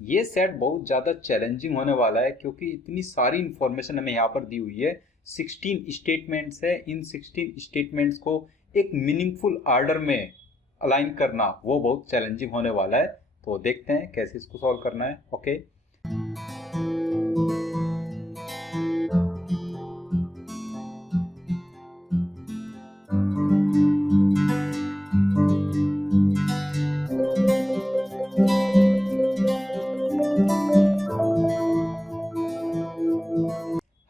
ये सेट बहुत ज़्यादा चैलेंजिंग होने वाला है क्योंकि इतनी सारी इंफॉर्मेशन हमें यहाँ पर दी हुई है। 16 स्टेटमेंट्स है। इन 16 स्टेटमेंट्स को एक मीनिंगफुल ऑर्डर में अलाइन करना वो बहुत चैलेंजिंग होने वाला है। तो देखते हैं कैसे इसको सॉल्व करना है। Okay,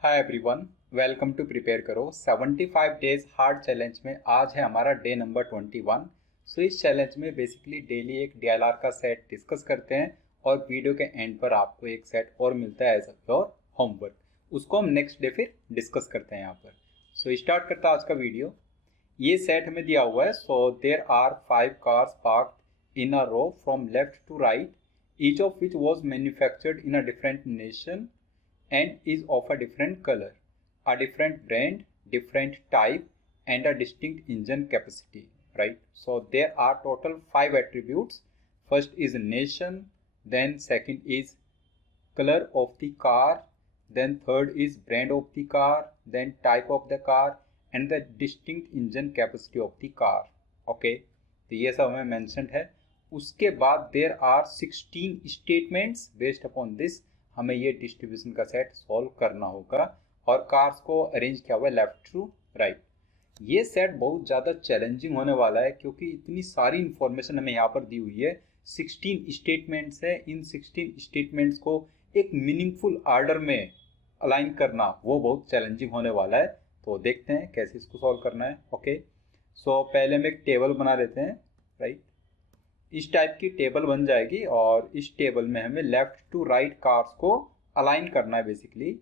hi everyone, welcome to prepare करो 75 डेज हार्ड चैलेंज में आज है हमारा डे नंबर 21। सो इस चैलेंज में बेसिकली डेली एक डीएलआर का सेट डिस्कस करते हैं और वीडियो के एंड पर आपको एक सेट और मिलता है एज अ योर होमवर्क। उसको हम नेक्स्ट डे फिर डिस्कस करते हैं यहाँ पर। सो स्टार्ट करता है आज का वीडियो। ये सेट हमें दिया हुआ है। So there are 5 cars parked in a row from left to right, each of which was manufactured in a different nation and is of a different color, a different brand, different type, and a distinct engine capacity, right? So there are total 5 attributes. First is nation, then second is color of the car, then third is brand of the car, then type of the car, and the distinct engine capacity of the car. Okay, तो ये सब हमें mentioned है। उसके बाद there are 16 statements based upon this हमें ये distribution का सेट सॉल्व करना होगा और कार्स को अरेंज किया हुआ है लेफ्ट टू राइट। ये सेट बहुत ज़्यादा चैलेंजिंग होने वाला है क्योंकि इतनी सारी इंफॉर्मेशन हमें यहाँ पर दी हुई है। 16 स्टेटमेंट्स है। इन 16 स्टेटमेंट्स को एक मीनिंगफुल ऑर्डर में अलाइन करना वो बहुत चैलेंजिंग होने वाला है। तो देखते हैं कैसे इसको सॉल्व करना है। ओके, सो पहले हम एक टेबल बना लेते हैं। राइट, इस टाइप की टेबल बन जाएगी और इस टेबल में हमें लेफ्ट टू राइट कार्स को अलाइन करना है बेसिकली।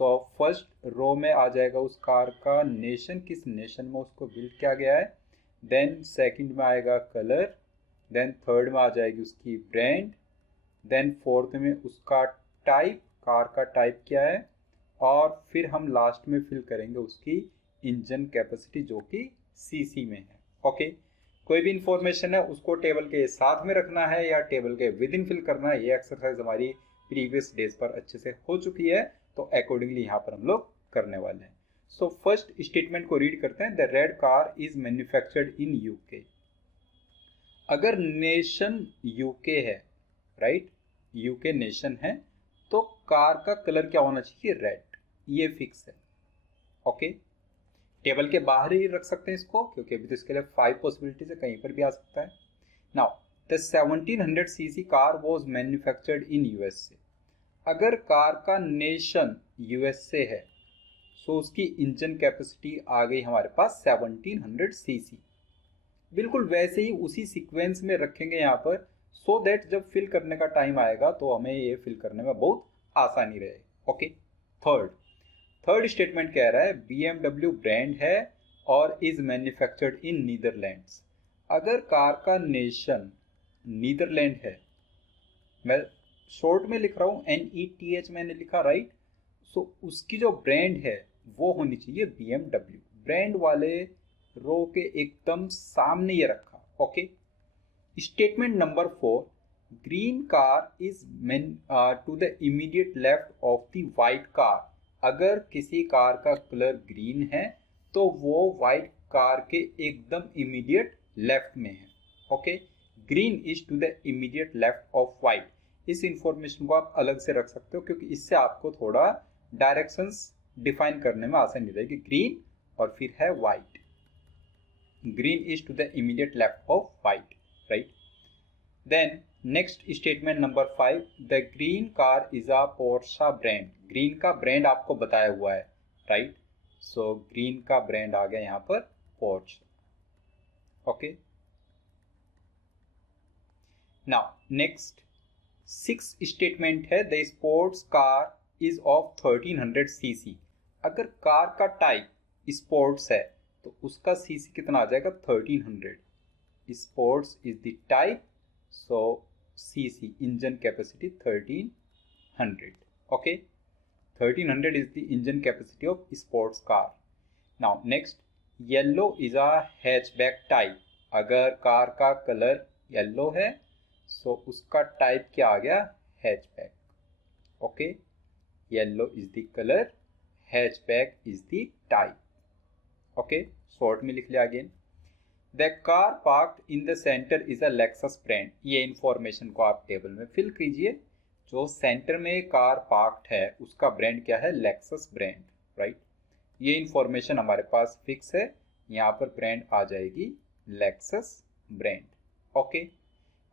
सो फर्स्ट रो में आ जाएगा उस कार का नेशन, किस नेशन में उसको बिल्ड किया गया है। देन सेकंड में आएगा कलर, देन थर्ड में आ जाएगी उसकी ब्रांड, देन फोर्थ में उसका टाइप, कार का टाइप क्या है, और फिर हम लास्ट में फिल करेंगे उसकी इंजन कैपेसिटी जो कि सीसी में है। ओके, कोई भी इंफॉर्मेशन है उसको टेबल के साथ में रखना है या टेबल के विद इन फिल करना है। ये एक्सरसाइज हमारी प्रीवियस डेज पर अच्छे से हो चुकी है, तो अकॉर्डिंगली यहाँ पर हम लोग करने वाले हैं। सो फर्स्ट स्टेटमेंट को रीड करते हैं। The red car is manufactured in UK. अगर नेशन यूके है, राइट, यूके नेशन है, तो कार का कलर क्या होना चाहिए? रेड। ये फिक्स है। ओके, टेबल के बाहर ही रख सकते हैं इसको क्योंकि अभी तो इसके लिए 5 पॉसिबिलिटीज है, कहीं पर भी आ सकता है। Now the 1700 CC car was manufactured in USA. अगर कार का नेशन यूएसए है सो उसकी इंजन कैपेसिटी आ गई हमारे पास 1700 सीसी। बिल्कुल वैसे ही उसी सीक्वेंस में रखेंगे यहाँ पर, सो दैट जब फिल करने का टाइम आएगा तो हमें ये फिल करने में बहुत आसानी रहे। ओके, थर्ड स्टेटमेंट कह रहा है BMW ब्रांड है और इज मैन्युफैक्चर्ड इन नीदरलैंड्स। अगर कार का नेशन नीदरलैंड है, मैं शॉर्ट में लिख रहा हूँ NETH मैंने लिखा, राइट। सो उसकी जो ब्रांड है वो होनी चाहिए BMW। ब्रांड वाले रो के एकदम सामने ये रखा। Okay, statement number 4, green car is to the immediate left of the white car. अगर किसी कार का कलर ग्रीन है तो वो वाइट कार के एकदम इमीडिएट लेफ्ट में है। Okay, green is to the immediate left of white. इस इंफॉर्मेशन को आप अलग से रख सकते हो क्योंकि इससे आपको थोड़ा डायरेक्शंस डिफाइन करने में आसानी रहेगी। ग्रीन और फिर है white. Green is to the immediate left of white, right. Then next statement number 5, the green car is a Porsche brand. Green का ब्रांड आपको बताया हुआ है, राइट। सो ग्रीन का ब्रांड आ गया यहाँ पर Porsche. Okay, now next 6 statement है, the sports car is of 1300 cc. अगर कार का टाइप स्पोर्ट्स है तो उसका सीसी कितना आ जाएगा? 1300। Sports is the type, so CC engine capacity 1300. Okay, 1300 is the engine capacity of sports car. Now next, yellow is a hatchback type. अगर car का कलर येलो है सो उसका टाइप क्या आ गया? hatchback. Okay, yellow is the color, hatchback is the type. Okay, short में लिख लिया again. The car parked in the center is a Lexus brand. ये इंफॉर्मेशन को आप टेबल में फिल कीजिए. जो सेंटर में कार पार्क्ड है उसका ब्रांड क्या है? Lexus brand, right. ये इंफॉर्मेशन हमारे पास फिक्स है. यहाँ पर ब्रांड आ जाएगी Lexus brand. Okay,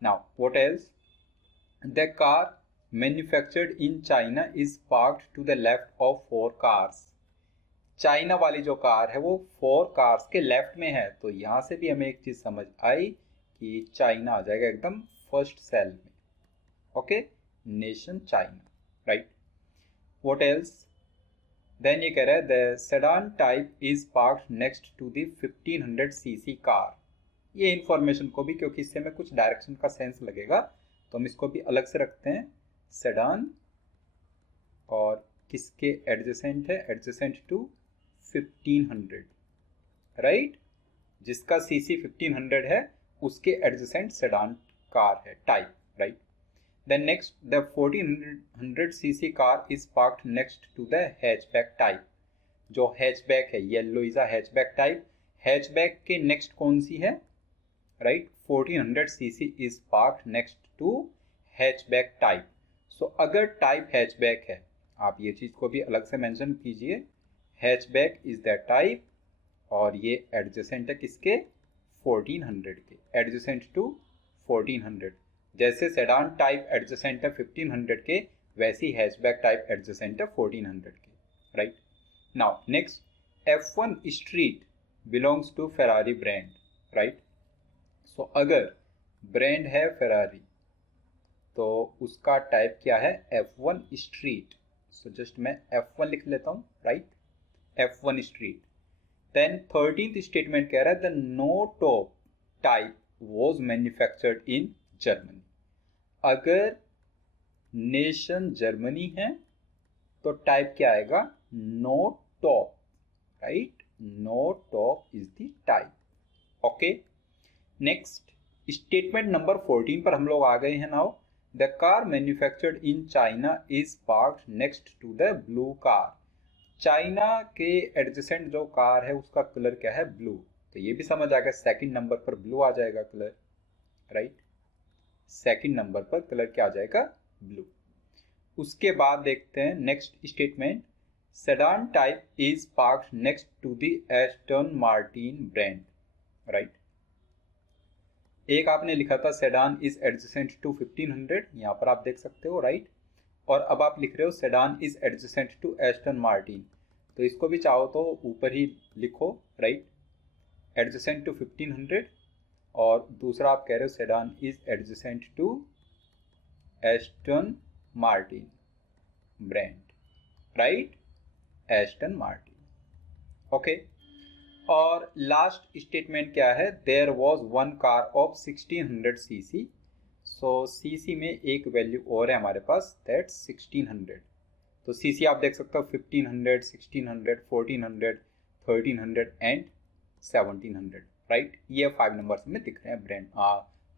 now what else? The car manufactured in China is parked to the left of 4 cars. China वाली जो कार है वो 4 कार्स के लेफ्ट में है. तो यहाँ से भी हमें एक चीज समझ आई कि चाइना आ जाएगा एकदम फर्स्ट सेल में. Okay, nation China, right. What else? Then ये कह रहा है the sedan type is parked next to the 1500 CC car. ये इंफॉर्मेशन को भी, क्योंकि इससे हमें कुछ डायरेक्शन का सेंस लगेगा, तो हम इसको भी अलग से रखते हैं. सेडान और किसके एडजेसेंट है? Adjacent to 1500, right. जिसका सीसी 1500 है उसके एडजेसेंट सेडान कार है, type, right. Then next the 1400 cc car is parked next to the hatchback type. जो हैचबैक है, yellow is a hatchback type. Hatchback के नेक्स्ट कौन सी है? Right, 1400 cc is parked next to hatchback type. So अगर type hatchback है, आप ये चीज को भी अलग से मेंशन कीजिए. हैचबैक इज द टाइप और ये एडजेसेंट है किसके? 1400 के, एडजेसेंट टू 1400. जैसे सेडान टाइप एडजेसेंट है 1500 के, वैसी हैचबैक टाइप एडजेसेंट है 1400 के, right. Now next, F1 street belongs to Ferrari brand, right. So अगर ब्रांड है फेरारी तो उसका टाइप क्या है? F1 street. सो जस्ट मैं F1 लिख लेता हूँ, right. F1 street. Then 13th statement कह रहा है the no top type was manufactured in Germany. अगर नेशन जर्मनी है तो टाइप क्या आएगा? No top, right. No top is the type. Okay, next statement number 14 पर हम लोग आ गए हैं. Now the car manufactured in China is parked next to the blue car. China के एडजेसेंट जो कार है उसका कलर क्या है? ब्लू. तो ये भी समझ आ गया, सेकंड नंबर पर ब्लू आ जाएगा कलर, राइट. सेकंड नंबर पर कलर क्या आ जाएगा? ब्लू. उसके बाद देखते हैं next statement. Sedan type is parked next to the Aston Martin brand, right. एक आपने लिखा था सेडान इज एडजेसेंट टू 1500, यहाँ पर आप देख सकते हो, राइट. और अब आप लिख रहे हो sedan is adjacent to Aston Martin. तो इसको भी चाहो तो ऊपर ही लिखो, राइट. Adjacent to 1500. और दूसरा आप कह रहे हो sedan is adjacent to Aston Martin brand, right. Aston Martin. Okay. और लास्ट स्टेटमेंट क्या है? There was one car of 1600 CC. So CC में एक वैल्यू और है हमारे पास, दैट 1600. तो सीसी आप देख सकते हो 1500, 1600, 1400, 1300 एंड 1700, राइट. ये 5 नंबर्स में दिख रहे हैं ब्रांड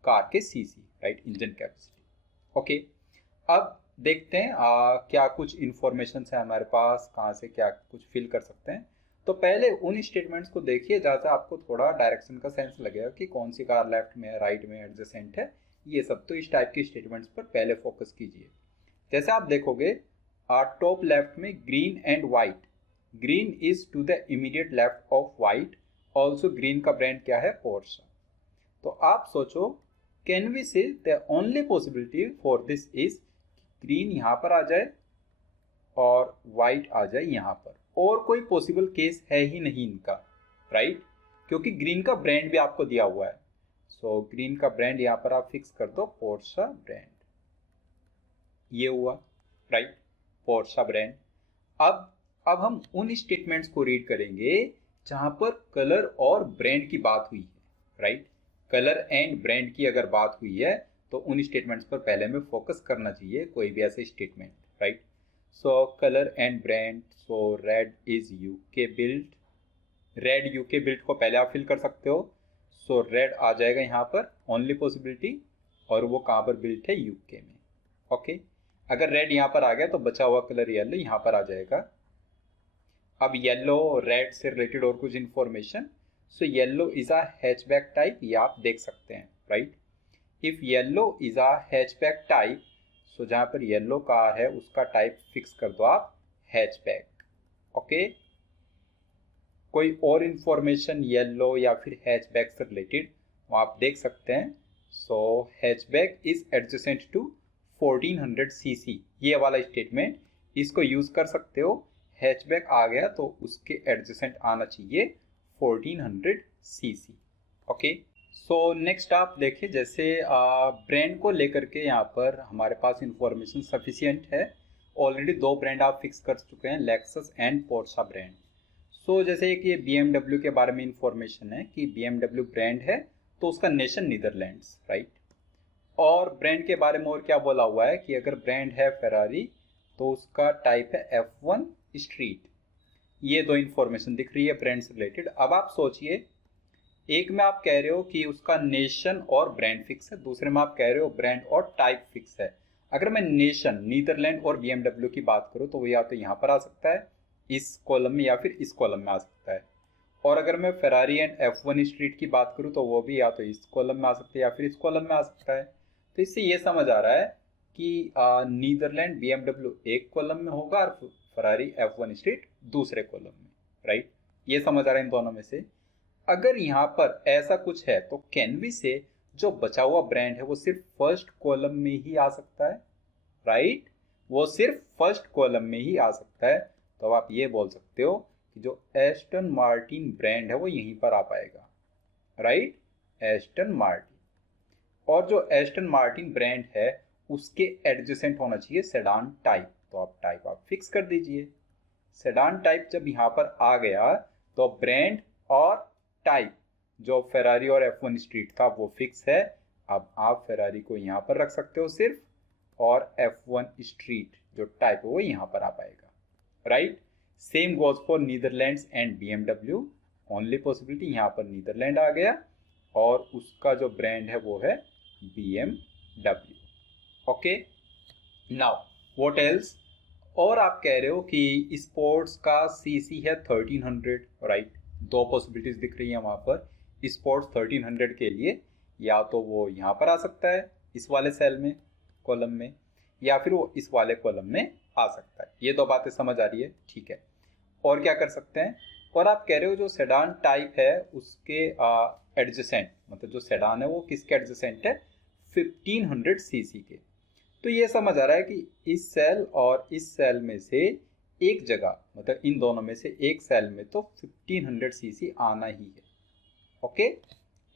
कार के CC, right, engine capacity. Okay, अब देखते हैं क्या कुछ इंफॉर्मेशन है हमारे पास, कहाँ से क्या कुछ फिल कर सकते हैं. तो पहले उन स्टेटमेंट्स को देखिए जहाँ से आपको थोड़ा डायरेक्शन का सेंस लगेगा कि कौन सी कार लेफ्ट में है, राइट में, एडजेसेंट है. ये सब तो इस टाइप के स्टेटमेंट्स पर पहले फोकस कीजिए. जैसे आप देखोगे टॉप लेफ्ट में green and white. Green is to the immediate left of white. Also green का ब्रांड क्या है? पोर्शा. तो आप सोचो, can we say the only possibility for this is green यहाँ पर आ जाए और व्हाइट आ जाए यहाँ पर, और कोई पॉसिबल केस है ही नहीं इनका, राइट. क्योंकि ग्रीन का ब्रांड भी आपको दिया हुआ है. सो ग्रीन का ब्रांड यहाँ पर आप फिक्स कर दो, पोर्शा ब्रांड. ये हुआ, राइट, पोर्शा ब्रांड. अब हम उन स्टेटमेंट्स को रीड करेंगे जहां पर कलर और ब्रांड की बात हुई है, राइट. कलर एंड ब्रांड की अगर बात हुई है तो उन स्टेटमेंट्स पर पहले में फोकस करना चाहिए, कोई भी ऐसे statement, right. So colour and brand. So red is UK built. Red UK built को पहले आप फिल कर सकते हो. सो रेड आ जाएगा यहाँ पर, ओनली पॉसिबिलिटी, और वो कहाँ पर बिल्ट है? यूके में. ओके. अगर रेड यहाँ पर आ गया तो बचा हुआ कलर येलो यहाँ पर आ जाएगा। अब येलो रेड से रिलेटेड और कुछ information. So yellow is a hatchback type, ये आप देख सकते हैं, right. If yellow is a hatchback type, so जहाँ पर येलो कार है उसका टाइप फिक्स कर दो आप हैचबैक। ओके, कोई और इंफॉर्मेशन येलो या फिर हैचबैक से रिलेटेड आप देख सकते हैं। So hatchback is adjacent to 1400 cc, ये वाला स्टेटमेंट इसको यूज कर सकते हो। हैचबैक आ गया तो उसके एडजेसेंट आना चाहिए 1400 सीसी। ओके, सो नेक्स्ट आप देखिए, जैसे ब्रांड को लेकर के यहाँ पर हमारे पास इंफॉर्मेशन सफिशिएंट है। ऑलरेडी दो ब्रांड आप फिक्स कर चुके हैं, लेक्सस एंड पोर्शा ब्रांड। सो जैसे कि BMW के बारे में इंफॉर्मेशन है कि BMW ब्रांड है तो उसका नेशन नीदरलैंड्स, राइट। और ब्रांड के बारे में और क्या बोला हुआ है कि अगर ब्रांड है फेरारी तो उसका टाइप है F1 स्ट्रीट। ये दो इंफॉर्मेशन दिख रही है ब्रांड से रिलेटेड। अब आप सोचिए, एक में आप कह रहे हो कि उसका नेशन और ब्रांड फिक्स है, दूसरे में आप कह रहे हो ब्रांड और टाइप फिक्स है। अगर मैं नेशन नीदरलैंड और BMW की बात करूँ तो वो या तो यहाँ पर आ सकता है इस कॉलम में या फिर इस कॉलम में आ सकता है। और अगर मैं फेरारी एंड F1 स्ट्रीट की बात करूं तो वो भी या तो इस कॉलम में आ सकता है या फिर इस कॉलम में आ सकता है। तो इससे ये समझ आ रहा है कि नीदरलैंड BMW एक कॉलम में होगा और फेरारी F1 स्ट्रीट दूसरे कॉलम में, राइट। ये समझ आ रहा है इन दोनों में से। अगर यहाँ पर ऐसा कुछ है तो कैन वी से जो बचा हुआ ब्रांड है वो सिर्फ फर्स्ट कॉलम में ही आ सकता है, राइट। वो सिर्फ फर्स्ट कॉलम में ही आ सकता है। तो आप ये बोल सकते हो कि जो एस्टन मार्टिन ब्रांड है वो यहीं पर आ पाएगा, राइट, एस्टन मार्टिन। और जो एस्टन मार्टिन ब्रांड है उसके एडजेसेंट होना चाहिए सेडान टाइप, तो आप टाइप आप फिक्स कर दीजिए। सेडान टाइप जब यहाँ पर आ गया तो ब्रांड और टाइप जो फेरारी और F1 स्ट्रीट था वो फिक्स है। अब आप फेरारी को यहाँ पर रख सकते हो सिर्फ, और F1 स्ट्रीट जो टाइप है वो यहाँ पर आ पाएगा, right. Same goes for Netherlands and BMW। Only possibility यहाँ पर नीदरलैंड आ गया और उसका जो ब्रांड है वो है BMW। Okay, now what else. और आप कह रहे हो कि स्पोर्ट्स का CC है 1300, राइट। दो पॉसिबिलिटीज दिख रही हैं वहां पर। स्पोर्ट्स 1300 के लिए या तो वो यहाँ पर आ सकता है इस वाले सेल में कॉलम में, या फिर वो इस वाले कॉलम में आ सकता है। ये दो बातें समझ आ रही है, ठीक है। और क्या कर सकते हैं, और आप कह रहे हो जो सेडान टाइप है उसके एडजेसेंट, मतलब जो सेडान है वो किसके एडजेसेंट है 1500 सीसी के। तो ये समझ आ रहा है कि इस सेल और इस सेल में से एक जगह, मतलब इन दोनों में से एक सेल में तो 1500 सीसी आना ही है। ओके,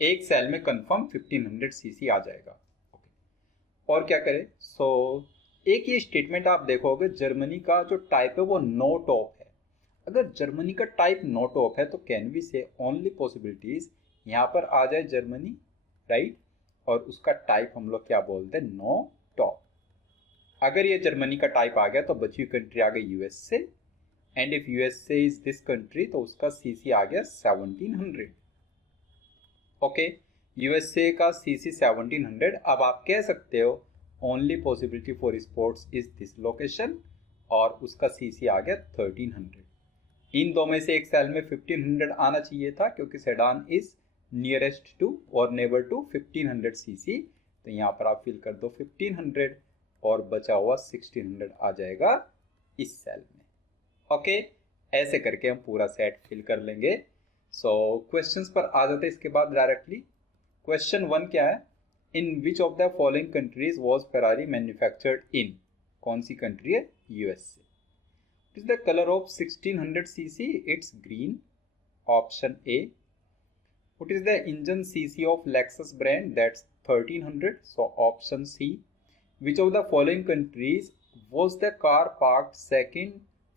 एक सेल में कंफर्म 1500 सीसी आ जाएगा। ओके, और क्या करें। सो एक ये स्टेटमेंट आप देखोगे, जर्मनी का जो टाइप है वो नो टॉप है। अगर जर्मनी का टाइप नो टॉप है तो कैन वी से ओनली पॉसिबिलिटीज यहाँ पर आ जाए जर्मनी, राइट, और उसका टाइप हम लोग क्या बोलते हैं नो टॉप। अगर ये जर्मनी का टाइप आ गया तो बची हुई कंट्री आ गई USA, and if USA is this country तो उसका CC आ गया 1700। ओके, USA का CC 1700। अब आप कह सकते हो only possibility for sports is this location, और उसका CC आ गया 1300। इन दो में से एक सेल में 1500 आना चाहिए था क्योंकि सेडान इज नियरेस्ट टू और नेबर टू 1500 सीसी। तो यहाँ पर आप फिल कर दो 1500 और बचा हुआ 1600 आ जाएगा इस सेल में। ओके, ऐसे करके हम पूरा सेट फिल कर लेंगे। सो क्वेश्चंस पर आ जाते हैं इसके बाद डायरेक्टली। क्वेश्चन 1 क्या है, in which of the following countries was Ferrari manufactured in. कौन सी कंट्री है, USA। What is the color of 1600 cc? It's green. Option A. What is the engine cc of Lexus brand? That's 1300. So option C. Which of the following countries was the car parked second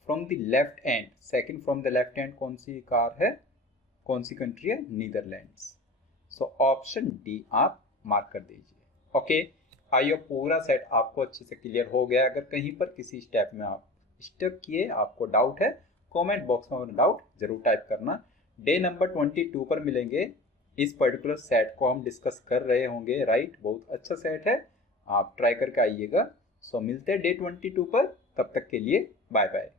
from the left end? Second from the left end कौन सी car है, कौन सी country है, Netherlands. So option D आप mark कर दीजिए। Okay, I hope पूरा set आपको अच्छे से क्लियर हो गया। अगर कहीं पर किसी स्टेप में आप स्टक किए, आपको डाउट है, कमेंट बॉक्स में डाउट जरूर टाइप करना। डे नंबर 22 पर मिलेंगे। इस पर्टिकुलर सेट को हम डिस्कस कर रहे होंगे, राइट। बहुत अच्छा सेट है, आप ट्राई करके आइएगा। सो मिलते हैं डे 22 पर, तब तक के लिए बाय बाय।